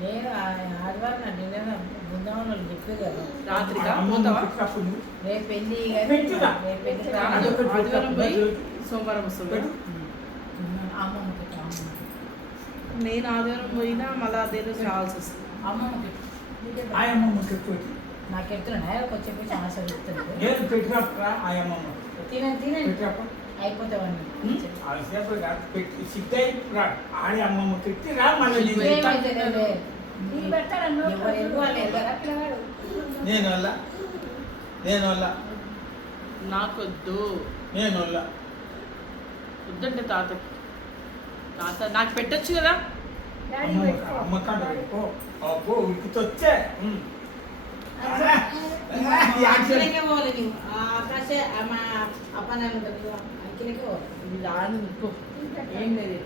నేను ఆదివారం నా డిన్నర్ బృందావనంలో చెప్పేది కదా రాత్రిగా పోతావా రేపు పెళ్ళి ఆదివారం పోయి సోమవారం వస్తుంది. అమ్మమ్మకి నేను ఆదివారం పోయినా మళ్ళీ అదే రోజు రావాల్సి వస్తుంది. అమ్మమ్మకి నాకు ఎత్తున్నా కొంచెం కొంచెం ఆశ తినండి తినండి అయిపోతావన్నీ నాకొద్దు వద్దంటే తాత నాకు పెట్టచ్చు కదా. ఉరికితొచ్చే పోవాలి నువ్వు ఆకాశ మా అప్ప నాన్న ఉంటుంది అక్కడికే పోవాలి. ఇది రాను ఏం లేదు